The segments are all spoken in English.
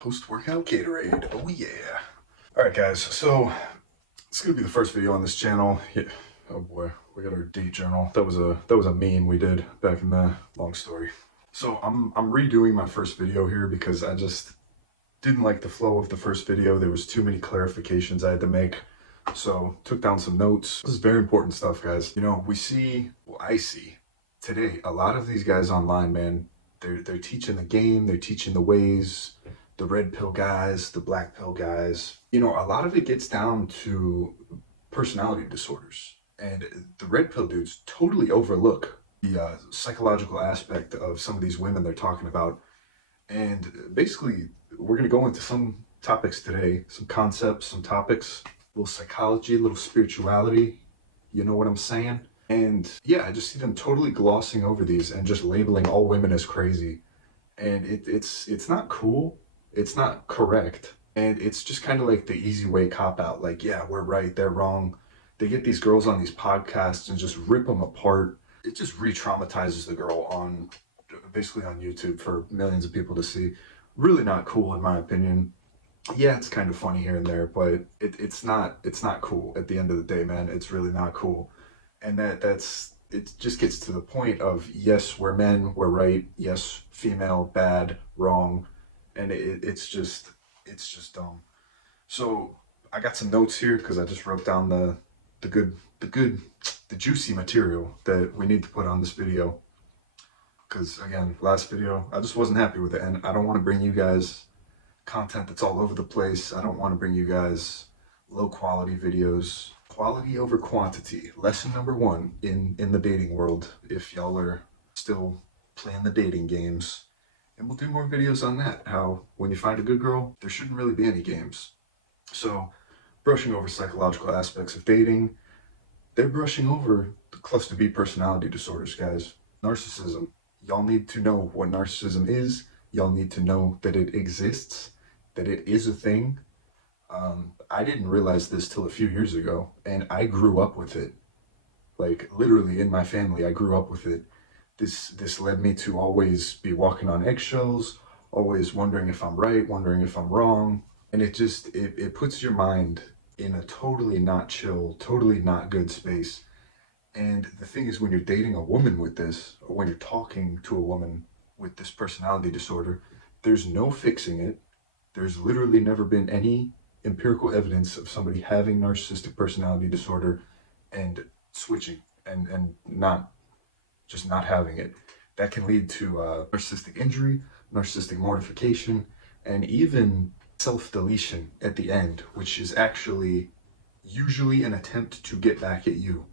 Post-workout Gatorade. Oh yeah. All right, guys. So it's gonna be the first video on this channel. Yeah. Oh boy, we got our date journal. That was a meme we did back in the long story. So I'm redoing my first video here because I just didn't like the flow of the first video. There was too many clarifications I had to make. So took down some notes. This is very important stuff, guys. You know, I see today a lot of these guys online, man. They're teaching the game. They're teaching the ways. The red pill guys, the black pill guys. You know, a lot of it gets down to personality disorders. And the red pill dudes totally overlook the psychological aspect of some of these women they're talking about. And basically, we're going to go into some topics today, some concepts, some topics, a little psychology, a little spirituality. You know what I'm saying? And yeah, I just see them totally glossing over these and just labeling all women as crazy. And it's not cool. It's not correct. And it's just kind of like the easy way cop out. Like, yeah, we're right, they're wrong. They get these girls on these podcasts and just rip them apart. It just re-traumatizes the girl basically on YouTube for millions of people to see. Really not cool in my opinion. Yeah, it's kind of funny here and there, but it's not cool at the end of the day, man. It's really not cool. And it just gets to the point of, yes, we're men, we're right. Yes, female, bad, wrong. And it's just dumb. So I got some notes here because I just wrote down the juicy material that we need to put on this video. Because again, last video, I just wasn't happy with it, and I don't want to bring you guys content that's all over the place. I don't want to bring you guys low quality videos. Quality over quantity. Lesson number one in the dating world, if y'all are still playing the dating games. And we'll do more videos on that, how when you find a good girl, there shouldn't really be any games. So, brushing over psychological aspects of dating, they're brushing over the cluster B personality disorders, guys. Narcissism. Y'all need to know what narcissism is. Y'all need to know that it exists, that it is a thing. I didn't realize this till a few years ago, and I grew up with it. Like, literally in my family, I grew up with it. This led me to always be walking on eggshells, always wondering if I'm right, wondering if I'm wrong. And it puts your mind in a totally not chill, totally not good space. And the thing is, when you're dating a woman with this, or when you're talking to a woman with this personality disorder, there's no fixing it. There's literally never been any empirical evidence of somebody having narcissistic personality disorder and switching and not having it. That can lead to narcissistic injury, narcissistic mortification, and even self-deletion at the end, which is actually usually an attempt to get back at you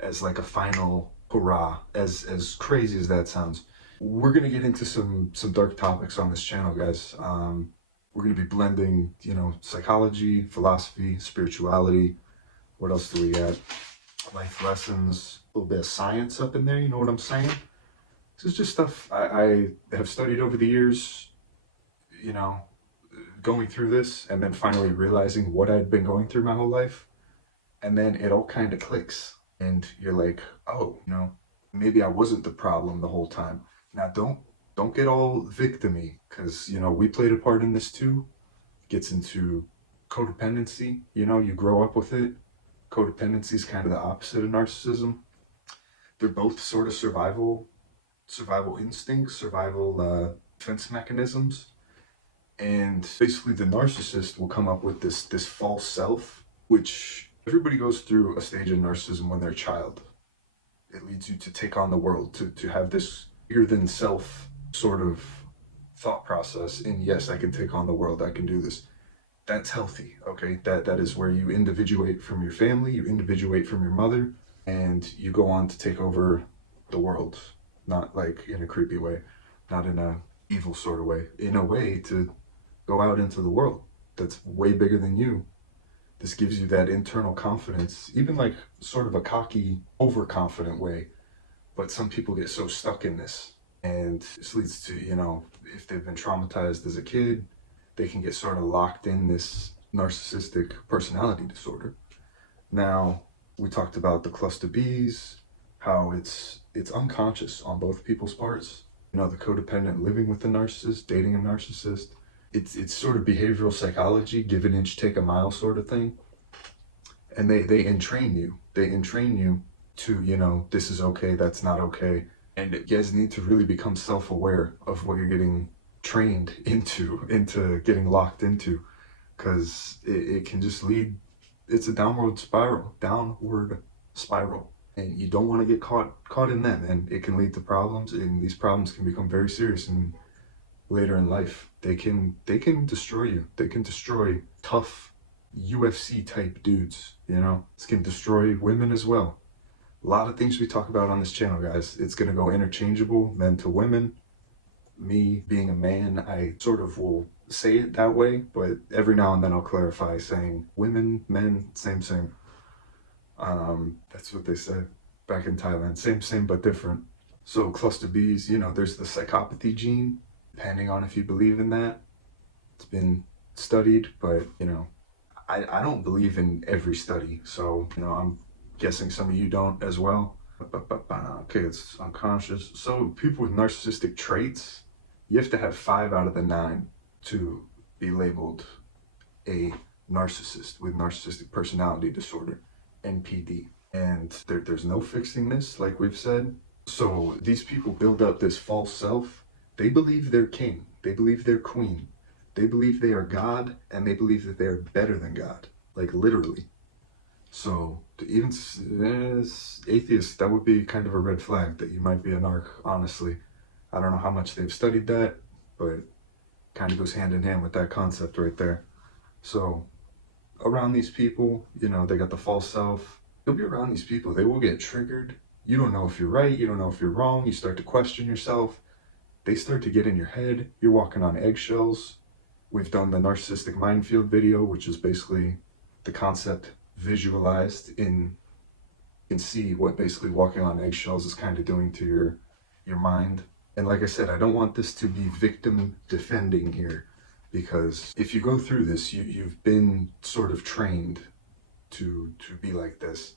as like a final hurrah, as crazy as that sounds. We're going to get into some dark topics on this channel, guys. We're going to be blending, you know, psychology, philosophy, spirituality. What else do we got? Life lessons, a little bit of science up in there, you know what I'm saying? This is just stuff I have studied over the years, you know, going through this and then finally realizing what I'd been going through my whole life. And then it all kind of clicks and you're like, oh, you know, maybe I wasn't the problem the whole time. Now don't get all victim-y, because, you know, we played a part in this too. It gets into codependency, you know, you grow up with it. Codependency is kind of the opposite of narcissism. They're both sort of survival instincts, survival defense mechanisms. And basically the narcissist will come up with this false self, which everybody goes through a stage of narcissism when they're a child. It leads you to take on the world, to have this bigger than self sort of thought process. And yes, I can take on the world, I can do this. That's healthy, okay? That is where you individuate from your family, you individuate from your mother, and you go on to take over the world. Not like in a creepy way, not in a evil sort of way. In a way to go out into the world that's way bigger than you. This gives you that internal confidence, even like sort of a cocky, overconfident way. But some people get so stuck in this. And this leads to, you know, if they've been traumatized as a kid, they can get sort of locked in this narcissistic personality disorder. Now, we talked about the cluster Bs, how it's unconscious on both people's parts. You know, the codependent living with the narcissist, dating a narcissist. it's sort of behavioral psychology, give an inch, take a mile sort of thing. And they entrain you. They entrain you to, you know, this is okay, that's not okay. And you guys need to really become self-aware of what you're getting trained into getting locked into, because it can just lead, it's a downward spiral. And you don't want to get caught in that, and it can lead to problems, and these problems can become very serious and later in life. They can destroy you. They can destroy tough UFC type dudes, you know. This can destroy women as well. A lot of things we talk about on this channel, guys, it's gonna go interchangeable, men to women. Me being a man, I sort of will say it that way, but every now and then I'll clarify saying women, men, same. That's what they said back in Thailand. Same but different. So cluster Bs, you know, there's the psychopathy gene, depending on if you believe in that. It's been studied, but you know, I don't believe in every study, so you know, I'm guessing some of you don't as well. Okay, it's unconscious. So people with narcissistic traits, you have to have 5 out of the 9 to be labeled a narcissist with narcissistic personality disorder, NPD. And there's no fixing this, like we've said. So these people build up this false self. They believe they're king. They believe they're queen. They believe they are God, and they believe that they're better than God, like literally. So to even atheists, that would be kind of a red flag that you might be a narc, honestly. I don't know how much they've studied that, but kind of goes hand in hand with that concept right there. So around these people, you know, they got the false self. You'll be around these people, they will get triggered. You don't know if you're right, you don't know if you're wrong, you start to question yourself. They start to get in your head, you're walking on eggshells. We've done the narcissistic minefield video, which is basically the concept visualized in, you can see what basically walking on eggshells is kind of doing to your mind. And like I said, I don't want this to be victim defending here, because if you go through this, you've been sort of trained to be like this,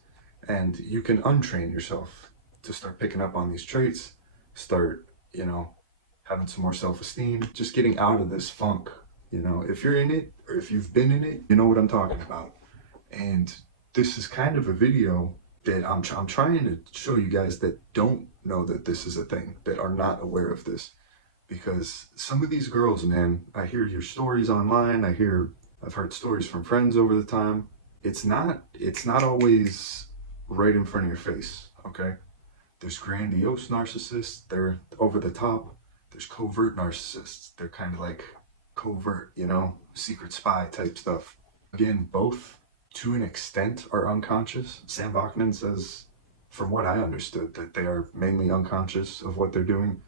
and you can untrain yourself to start picking up on these traits, start, you know, having some more self-esteem, just getting out of this funk. You know, if you're in it, or if you've been in it, you know what I'm talking about. And this is kind of a video that I'm trying to show you guys that don't know that this is a thing, that are not aware of this. Because some of these girls, man, I hear your stories online, I've heard stories from friends over the time. It's not always right in front of your face, okay? There's grandiose narcissists, they're over the top. There's covert narcissists, they're kind of like covert, you know, secret spy type stuff. Again, both to an extent are unconscious. Sam Bachman says, from what I understood, that they are mainly unconscious of what they're doing.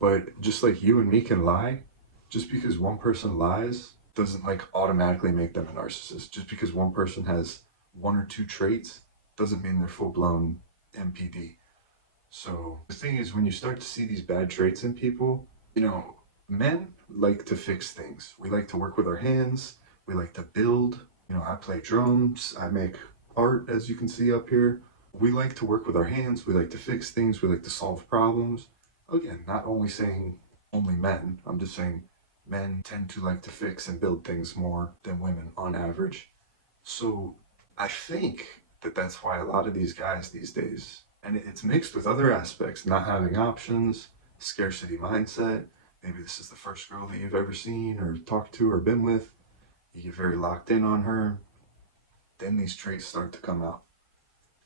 But just like you and me can lie, just because one person lies doesn't like automatically make them a narcissist. Just because one person has 1 or 2 traits doesn't mean they're full-blown NPD. So the thing is, when you start to see these bad traits in people, you know, men like to fix things. We like to work with our hands. We like to build. You know, I play drums. I make art, as you can see up here. We like to work with our hands. We like to fix things. We like to solve problems. Again, not only saying only men. I'm just saying men tend to like to fix and build things more than women on average. So I think that that's why a lot of these guys these days, and it's mixed with other aspects, not having options, scarcity mindset. Maybe this is the first girl that you've ever seen or talked to or been with. You get very locked in on her. Then these traits start to come out.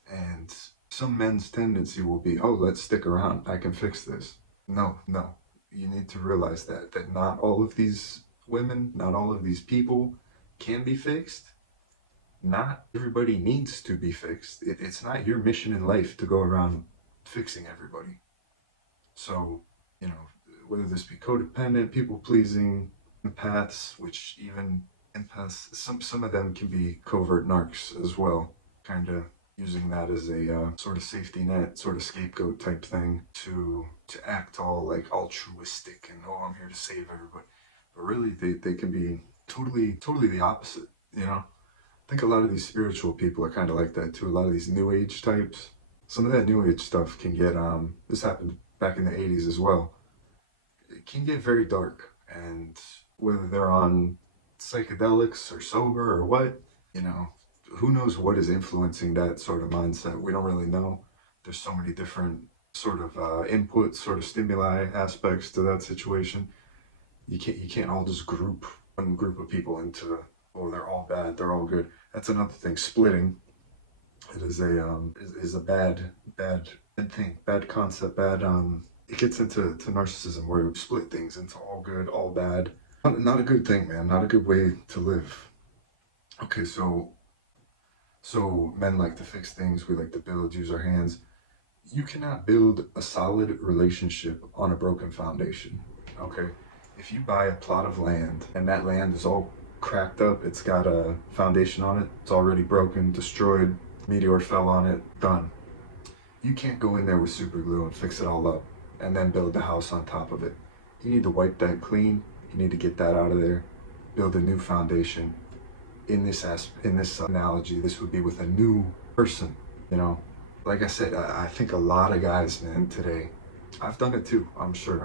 And some men's tendency will be, oh, let's stick around, I can fix this. No. You need to realize that not all of these women, not all of these people can be fixed. Not everybody needs to be fixed. It's not your mission in life to go around fixing everybody. So, you know, whether this be codependent, people-pleasing, empaths, which even empaths, some of them can be covert narcs as well, kind of using that as a sort of safety net, sort of scapegoat type thing to act all like altruistic and, oh, I'm here to save everybody. But really, they can be totally the opposite, you know? I think a lot of these spiritual people are kind of like that too. A lot of these new age types, some of that new age stuff can get, this happened back in the 80s as well. It can get very dark, and whether they're on psychedelics or sober or what, you know, who knows what is influencing that sort of mindset. We don't really know. There's so many different sort of inputs, sort of stimuli aspects to that situation. You can't all just group one group of people into, oh, they're all bad, they're all good. That's another thing. Splitting, it is a bad thing, bad concept, bad it gets into narcissism where we split things into all good, all bad. Not a good thing, man. Not a good way to live. Okay, so men like to fix things, we like to build, use our hands. You cannot build a solid relationship on a broken foundation. Okay? If you buy a plot of land and that land is all cracked up, it's got a foundation on it, it's already broken, destroyed, meteor fell on it, done. You can't go in there with super glue and fix it all up and then build the house on top of it. You need to wipe that clean, you need to get that out of there, build a new foundation. In this analogy, this would be with a new person, you know? Like I said, I think a lot of guys, man, today, I've done it too, I'm sure,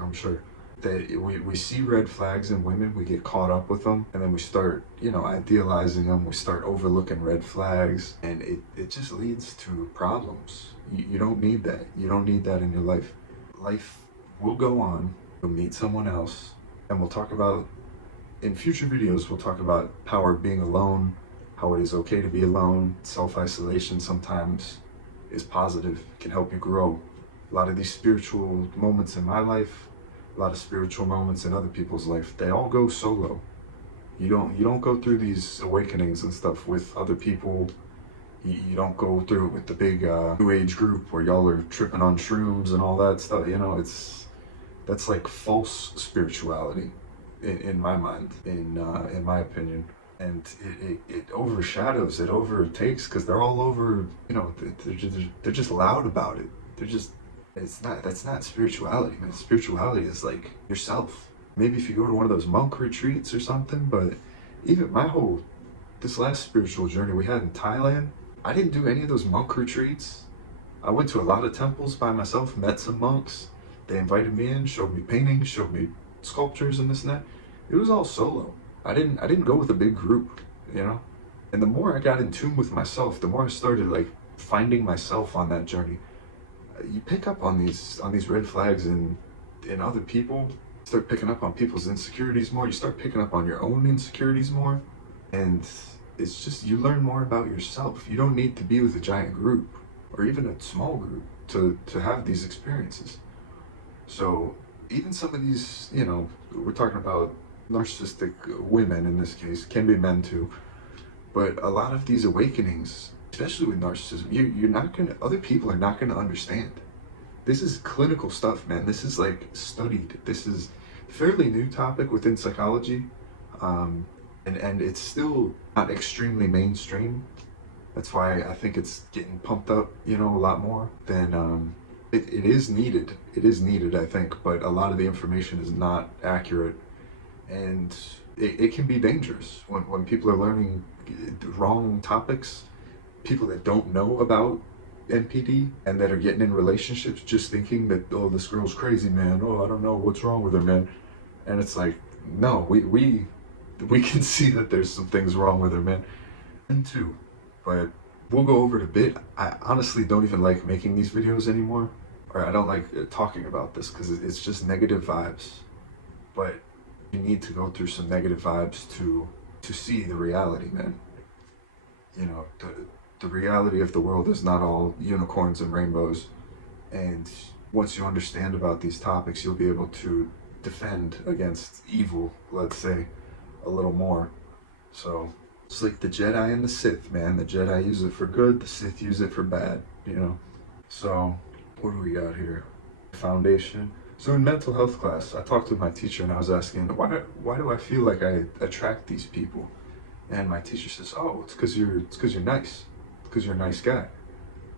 that we see red flags in women, we get caught up with them, and then we start, you know, idealizing them, we start overlooking red flags, and it just leads to problems. You don't need that. You don't need that in your life. Life will go on, you'll meet someone else, and we'll talk about, in future videos, we'll talk about power of being alone, how it is okay to be alone. Self-isolation sometimes is positive, can help you grow. A lot of these spiritual moments in my life, a lot of spiritual moments in other people's life, they all go solo. You don't go through these awakenings and stuff with other people. You don't go through it with the big new age group where y'all are tripping on shrooms and all that stuff. You know, that's like false spirituality in my mind, in my opinion. And it overshadows, it overtakes, because they're all over, you know, they're just loud about it. That's not spirituality, man. Spirituality is like yourself. Maybe if you go to one of those monk retreats or something, but even this last spiritual journey we had in Thailand, I didn't do any of those monk retreats. I went to a lot of temples by myself, met some monks. They invited me in, showed me paintings, showed me sculptures and this and that. It was all solo. I didn't go with a big group, you know? And the more I got in tune with myself, the more I started like finding myself on that journey. You pick up on these red flags in other people, start picking up on people's insecurities more, you start picking up on your own insecurities more, and it's just, you learn more about yourself. You don't need to be with a giant group or even a small group to have these experiences. So even some of these, you know, we're talking about narcissistic women in this case, can be men too, but a lot of these awakenings, especially with narcissism, other people are not gonna understand. This is clinical stuff, man. This is like studied. This is a fairly new topic within psychology, and it's still not extremely mainstream. That's why I think it's getting pumped up, you know, a lot more than it is needed. It is needed, I think, but a lot of the information is not accurate, and it can be dangerous when people are learning the wrong topics. People that don't know about NPD and that are getting in relationships just thinking that, oh, this girl's crazy, man. Oh, I don't know what's wrong with her, man. And it's like, no, we can see that there's some things wrong with her, man. And too, but we'll go over it a bit. I honestly don't even like making these videos anymore, or I don't like talking about this because it's just negative vibes. But you need to go through some negative vibes to see the reality, man. You know, the reality of the world is not all unicorns and rainbows. And once you understand about these topics, you'll be able to defend against evil, let's say, a little more. So it's like the Jedi and the Sith, man. The Jedi use it for good, the Sith use it for bad, you know? So what do we got here? Foundation. So in mental health class, I talked with my teacher and I was asking, why do I feel like I attract these people? And my teacher says, oh, it's because you're nice. Because you're a nice guy.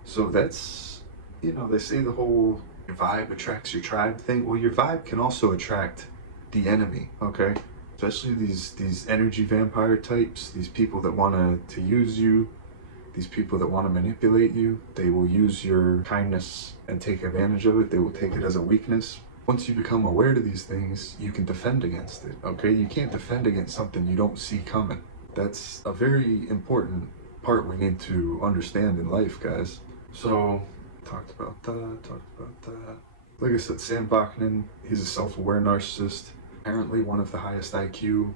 So that's, you know, they say the whole your vibe attracts your tribe thing. Well, your vibe can also attract the enemy, okay? Especially these energy vampire types, these people that want to use you, these people that want to manipulate you. They will use your kindness and take advantage of it. They will take it as a weakness. Once you become aware to these things, you can defend against it, okay? You can't defend against something you don't see coming. That's a very important part we need to understand in life, guys. So, talked about that. Like I said, Sam Bachman, he's a self-aware narcissist, apparently one of the highest IQ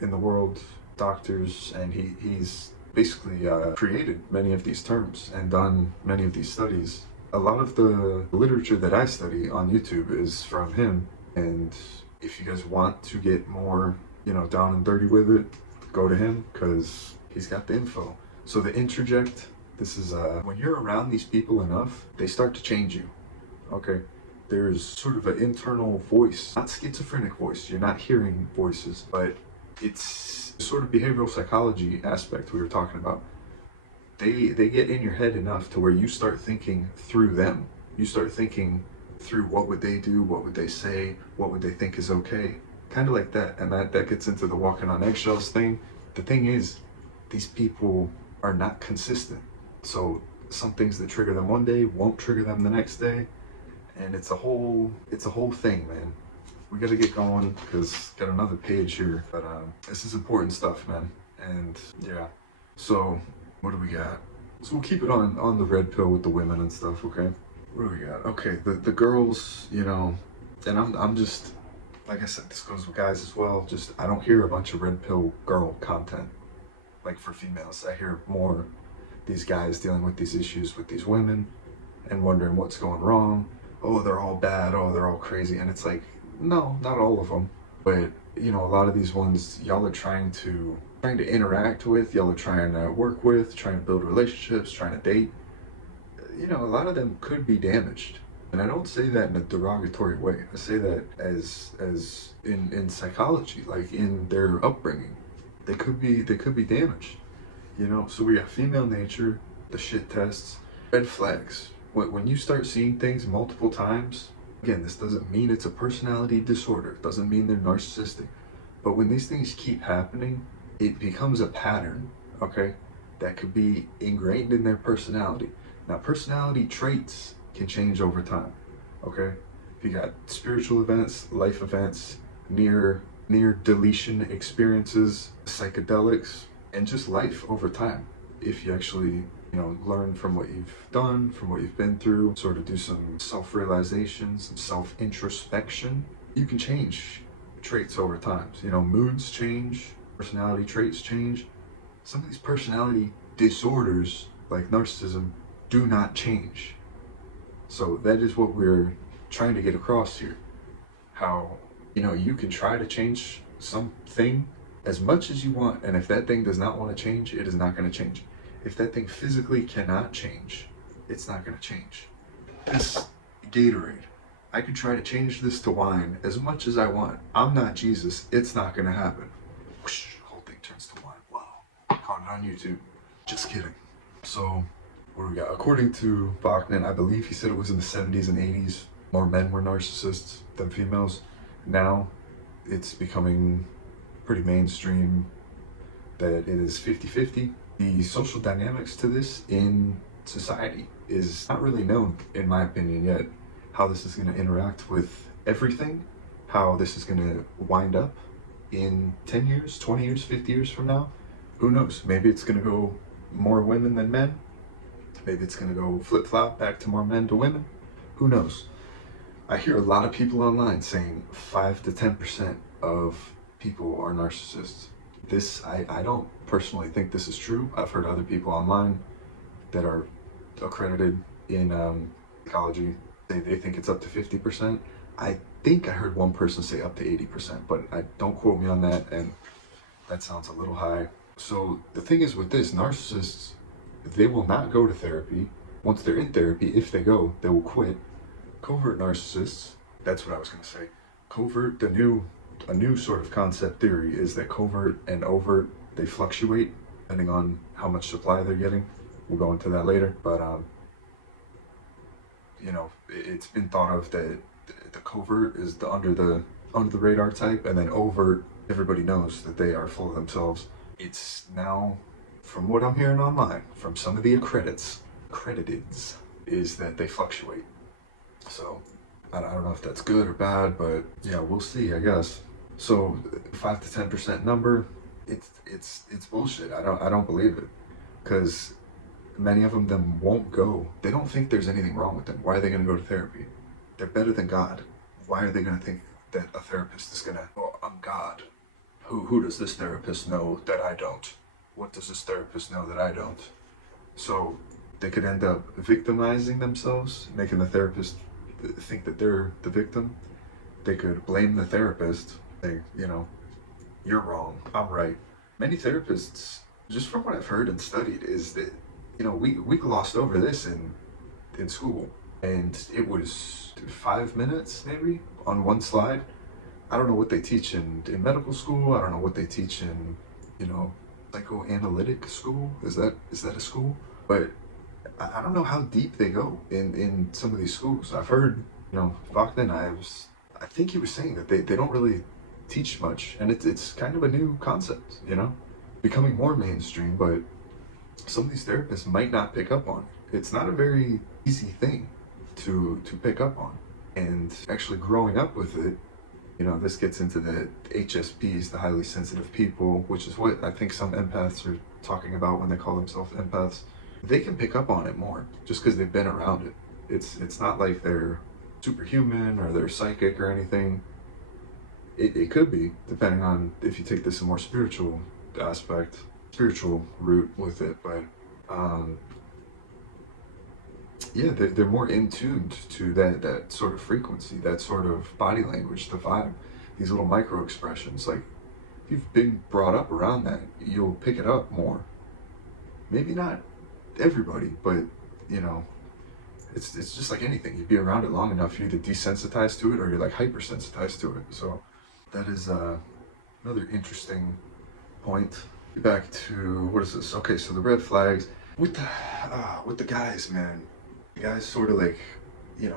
in the world, doctors, and he's basically created many of these terms and done many of these studies. A lot of the literature that I study on YouTube is from him, and if you guys want to get more, down and dirty with it, go to him, because he's got the info. So the interject, this is, when you're around these people enough, they start to change you, okay? There's sort of an internal voice, not schizophrenic voice, you're not hearing voices, but it's sort of behavioral psychology aspect we were talking about. They get in your head enough to where you start thinking through them. You start thinking through what would they do, what would they say, what would they think is okay. Kind of like that, and that gets into the walking on eggshells thing. The thing is, these people are not consistent. So some things that trigger them one day won't trigger them the next day. And it's a whole thing, man. We gotta get going, because got another page here, but this is important stuff, man. And yeah, so what do we got? So we'll keep it on the red pill with the women and stuff, okay? What do we got? Okay, the girls, and I'm just, like I said, this goes with guys as well. Just, I don't hear a bunch of red pill girl content, like for females. I hear more these guys dealing with these issues with these women and wondering what's going wrong. Oh, they're all bad. Oh, they're all crazy. And it's like, no, not all of them. But, a lot of these ones, y'all are trying to interact with, y'all are trying to work with, trying to build relationships, trying to date. A lot of them could be damaged. And I don't say that in a derogatory way. I say that as in psychology, like in their upbringing. They could be damaged. So we got female nature, the shit tests, red flags. When you start seeing things multiple times, again, this doesn't mean it's a personality disorder. It doesn't mean they're narcissistic. But when these things keep happening, it becomes a pattern, okay, that could be ingrained in their personality. Now, personality traits can change over time, okay? If you got spiritual events, life events, near deletion experiences, psychedelics, and just life over time. If you actually, learn from what you've done, from what you've been through, sort of do some self-realization, some self-introspection, you can change traits over time. So, moods change, personality traits change. Some of these personality disorders, like narcissism, do not change. So that is what we're trying to get across here. How, you can try to change something as much as you want, and if that thing does not want to change, it is not going to change. If that thing physically cannot change, it's not going to change. This Gatorade, I can try to change this to wine as much as I want. I'm not Jesus. It's not going to happen. Whoosh, whole thing turns to wine. Wow. Caught it on YouTube. Just kidding. So, what do we got? According to Bachman, I believe he said it was in the 70s and 80s, more men were narcissists than females. Now, it's becoming pretty mainstream that it is 50-50. The social dynamics to this in society is not really known, in my opinion, yet. How this is going to interact with everything, how this is going to wind up in 10 years, 20 years, 50 years from now. Who knows? Maybe it's going to go more women than men. Maybe it's going to go flip-flop back to more men to women. Who knows? I hear a lot of people online saying 5 to 10% of people are narcissists. This, I don't personally think this is true. I've heard other people online that are accredited in psychology say they think it's up to 50%. I think I heard one person say up to 80%, but don't quote me on that, and that sounds a little high. So the thing is with this, narcissists, they will not go to therapy. Once they're in therapy, if they go, they will quit. Covert narcissists, that's what I was going to say. Covert, a new sort of concept theory is that covert and overt, they fluctuate depending on how much supply they're getting. We'll go into that later, but it's been thought of that the covert is the under the radar type, and then overt, everybody knows that they are full of themselves. It's now, from what I'm hearing online, from some of the accrediteds, is that they fluctuate. So I don't know if that's good or bad, but yeah, we'll see, I guess. So 5 to 10% number, it's bullshit. I don't believe it, because many of them won't go. They don't think there's anything wrong with them. Why are they going to go to therapy? They're better than God. Why are they going to think that a therapist is going to, oh, I'm God? Who does this therapist know that I don't? What does this therapist know that I don't? So they could end up victimizing themselves, making the therapist think that they're the victim. They could blame the therapist, say, you're wrong, I'm right. Many therapists, just from what I've heard and studied, is that, we glossed over this in school, and it was 5 minutes maybe on one slide. I don't know what they teach in medical school. I don't know what they teach in, psychoanalytic school. Is that a school? But I don't know how deep they go in some of these schools. I've heard, Bogdan Ives, I think he was saying that they don't really teach much, and it's kind of a new concept, becoming more mainstream, but some of these therapists might not pick up on. It's not a very easy thing to pick up on. And actually growing up with it, this gets into the HSPs, the highly sensitive people, which is what I think some empaths are talking about when they call themselves empaths. They can pick up on it more just because they've been around it. It's not like they're superhuman or they're psychic or anything. It could be, depending on if you take this a more spiritual aspect, spiritual route with it, but yeah, they're more in tuned to that sort of frequency, that sort of body language, the vibe, these little micro expressions. Like, if you've been brought up around that, you'll pick it up more. Maybe not everybody, but it's just like anything. You be around it long enough, you're either desensitized to it or you're like hypersensitized to it. So that is another interesting point. Back to, what is this? Okay, so the red flags with the guys, man. The guys sort of like,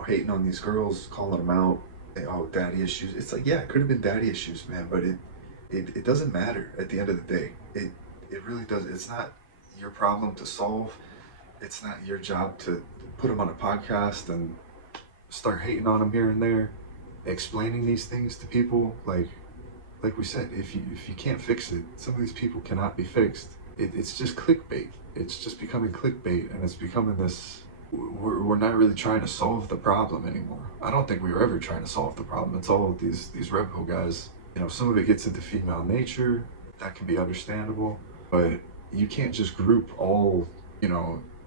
hating on these girls, calling them out. Oh, daddy issues. It's like, yeah, it could have been daddy issues, man, but it doesn't matter at the end of the day. It really does. It's not your problem to solve. It's not your job to put them on a podcast and start hating on them here and there, explaining these things to people. Like we said, if you can't fix it, some of these people cannot be fixed. It's just clickbait. It's just becoming clickbait, and it's becoming this. We're not really trying to solve the problem anymore. I don't think we were ever trying to solve the problem. It's all these Redpill guys. Some of it gets into female nature. That can be understandable, but you can't just group all,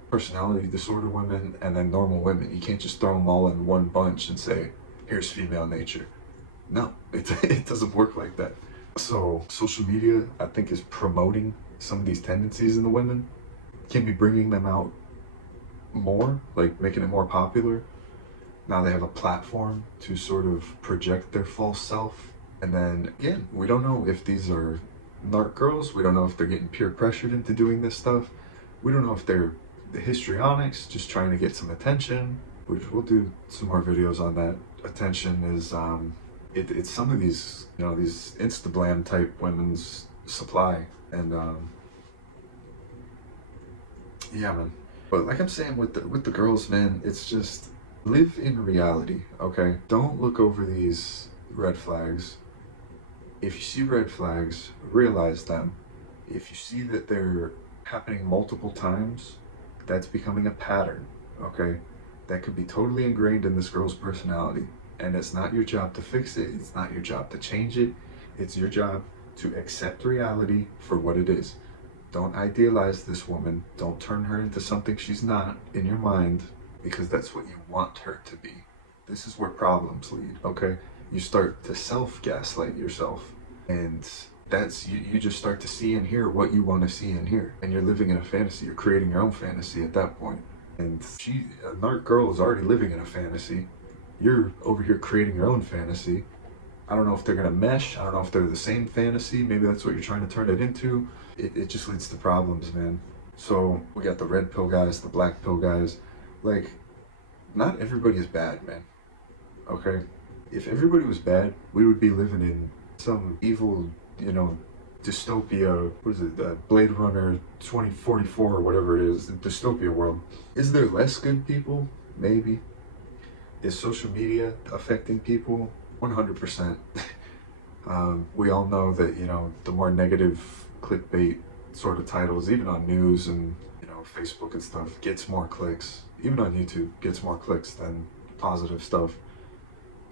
personality disorder women and then normal women. You can't just throw them all in one bunch and say, here's female nature. No, it doesn't work like that. So social media, I think, is promoting some of these tendencies in the women, can be bringing them out more, like making it more popular. Now they have a platform to sort of project their false self. And then again, we don't know if these are narc girls. We don't know if they're getting peer pressured into doing this stuff. We don't know if they're the histrionics just trying to get some attention, which we'll do some more videos on that. Attention is it's some of these, these Instablam type women's supply. And yeah, man. But like I'm saying with the girls, man, it's just live in reality, okay? Don't look over these red flags. If you see red flags, realize them. If you see that they're happening multiple times, that's becoming a pattern, okay? That could be totally ingrained in this girl's personality. And it's not your job to fix it. It's not your job to change it. It's your job to accept reality for what it is. Don't idealize this woman. Don't turn her into something she's not in your mind, because that's what you want her to be. This is where problems lead, okay? You start to self-gaslight yourself, and that's, you just start to see and hear what you want to see and hear, and you're living in a fantasy. You're creating your own fantasy at that point. And a narc girl is already living in a fantasy. You're over here creating your own fantasy. I don't know if they're gonna mesh. I don't know if they're the same fantasy. Maybe that's what you're trying to turn it into. It just leads to problems, man. So we got the red pill guys, the black pill guys. Like, not everybody is bad, man. Okay? If everybody was bad, we would be living in some evil, dystopia. What is it? Blade Runner 2044 or whatever it is. The dystopia world. Is there less good people? Maybe. Is social media affecting people? 100%. We all know that, you know, the more negative clickbait sort of titles, even on news and, you know, Facebook and stuff, gets more clicks. Even on YouTube, gets more clicks than positive stuff.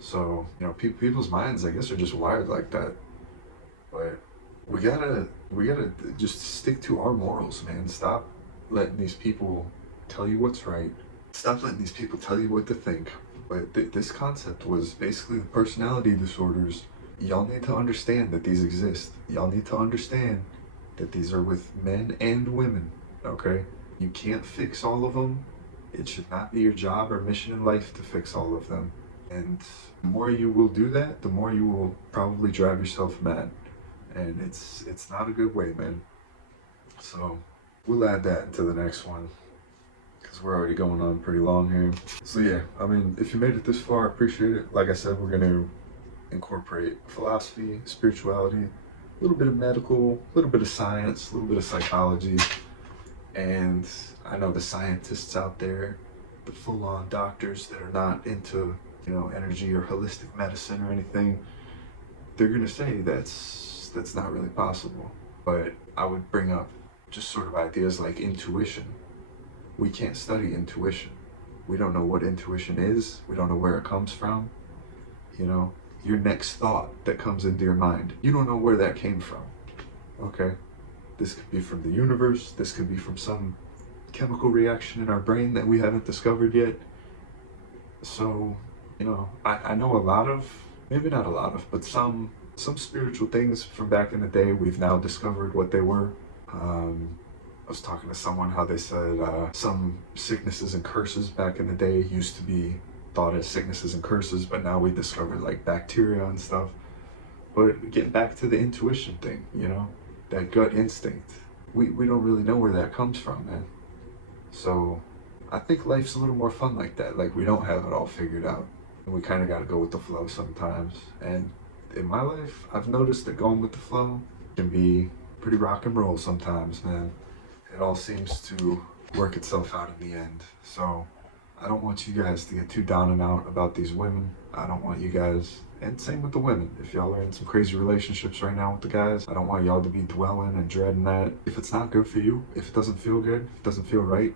So, you know, people's minds, I guess, are just wired like that. But we gotta just stick to our morals, man. Stop letting these people tell you what's right. Stop letting these people tell you what to think. But this concept was basically the personality disorders. Y'all need to understand that these exist. Y'all need to understand that these are with men and women, okay? You can't fix all of them. It should not be your job or mission in life to fix all of them. And the more you will do that, the more you will probably drive yourself mad. And it's not a good way, man. So we'll add that to the next one, because we're already going on pretty long here. So yeah, I mean, if you made it this far, I appreciate it. Like I said, we're gonna incorporate philosophy, spirituality, a little bit of medical, a little bit of science, a little bit of psychology. And I know the scientists out there, the full-on doctors that are not into, you know, energy or holistic medicine or anything, they're gonna say that's not really possible. But I would bring up just sort of ideas like intuition. We can't study intuition. We don't know what intuition is. We don't know where it comes from. You know, your next thought that comes into your mind, you don't know where that came from, okay? This could be from the universe. This could be from some chemical reaction in our brain that we haven't discovered yet. So, you know, I know a lot of, maybe not a lot of, but some spiritual things from back in the day. We've now discovered what they were. I was talking to someone how they said some sicknesses and curses back in the day used to be thought as sicknesses and curses, but now we discovered like bacteria and stuff. But getting back to the intuition thing, you know, that gut instinct, we don't really know where that comes from, man. So I think life's a little more fun like that. Like, we don't have it all figured out, and we kind of got to go with the flow sometimes. And in my life, I've noticed that going with the flow can be pretty rock and roll sometimes, man. It all seems to work itself out in the end. So I don't want you guys to get too down and out about these women. I don't want you guys, and same with the women, if y'all are in some crazy relationships right now with the guys, I don't want y'all to be dwelling and dreading that. If it's not good for you, if it doesn't feel good, if it doesn't feel right,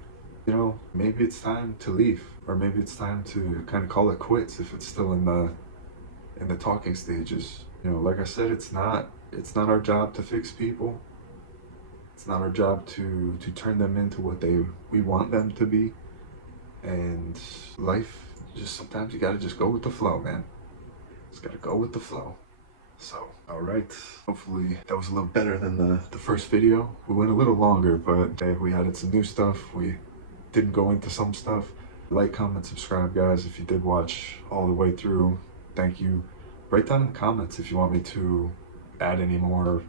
you know, maybe it's time to leave, or maybe it's time to kind of call it quits if it's still in the talking stages. You know, like I said, it's not our job to fix people. It's not our job to turn them into what we want them to be. And life, just sometimes you gotta just go with the flow, man. Just gotta go with the flow. So, all right. Hopefully that was a little better than the first video. We went a little longer, but hey, we added some new stuff. We didn't go into some stuff. Like, comment, subscribe, guys. If you did watch all the way through, thank you. Write down in the comments if you want me to add any more,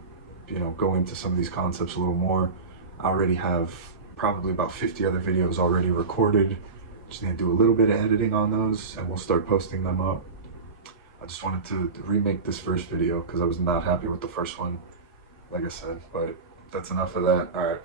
you know, go into some of these concepts a little more. I already have probably about 50 other videos already recorded. Just need to do a little bit of editing on those, and we'll start posting them up. I just wanted to remake this first video because I was not happy with the first one, like I said, but that's enough of that. All right.